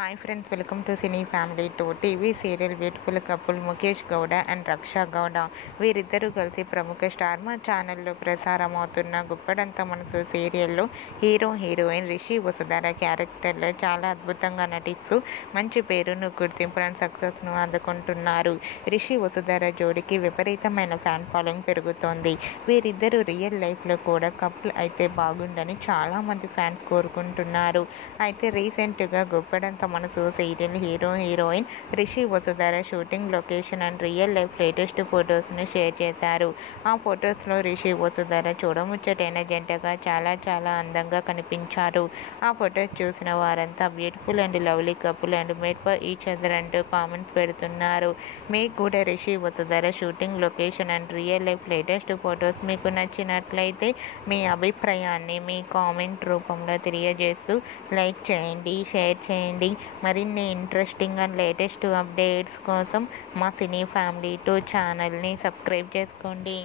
Hi friends, welcome to cine family two. TV serial beautiful couple Mukesh Gowda and Raksha Gowda వీరిద్దరూ కలిసి ప్రముఖ star మా ఛానల్లో ప్రసారం అవుతున్న గుప్పడంత మనసు సీరియల్లో హీరోయిన్ రిషి వసుధర క్యారెక్టర్లో చాలా అద్భుతంగా నటిస్తూ మంచి పేరును, గుర్తింపును, సక్సెస్ను అందుకుంటున్నారు. రిషి వసుధర జోడికి విపరీతమైన ఫ్యాన్ ఫాలోయింగ్ పెరుగుతోంది. వీరిద్దరూ రియల్ లైఫ్లో కూడా కపుల్ అయితే బాగుండని చాలామంది ఫ్యాన్స్ కోరుకుంటున్నారు. అయితే రీసెంట్గా Guppedantha Manasu serial heroine Rishi Vasudhara shooting location and real life latest ఫొటోస్ను షేర్ చేశారు. ఆ ఫొటోస్లో రిషి వసుధర చూడముచ్చటైన జంటగా చాలా అందంగా కనిపించారు. ఆ ఫొటోస్ చూసిన వారంతా beautiful and lovely couple and made for each other అంటూ కామెంట్స్ పెడుతున్నారు. మీకు కూడా Rishi Vasudhara shooting location and real life latest photos మీకు నచ్చినట్లయితే మీ అభిప్రాయాన్ని మీ కామెంట్ రూపంలో తెలియజేస్తూ లైక్ చేయండి, షేర్ చేయండి. మరిన్ని ఇంట్రెస్టింగ్ అండ్ లేటెస్ట్ అప్డేట్స్ కోసం మా సినీ ఫ్యామిలీ 2 ఛానల్ని సబ్స్క్రైబ్ చేసుకోండి.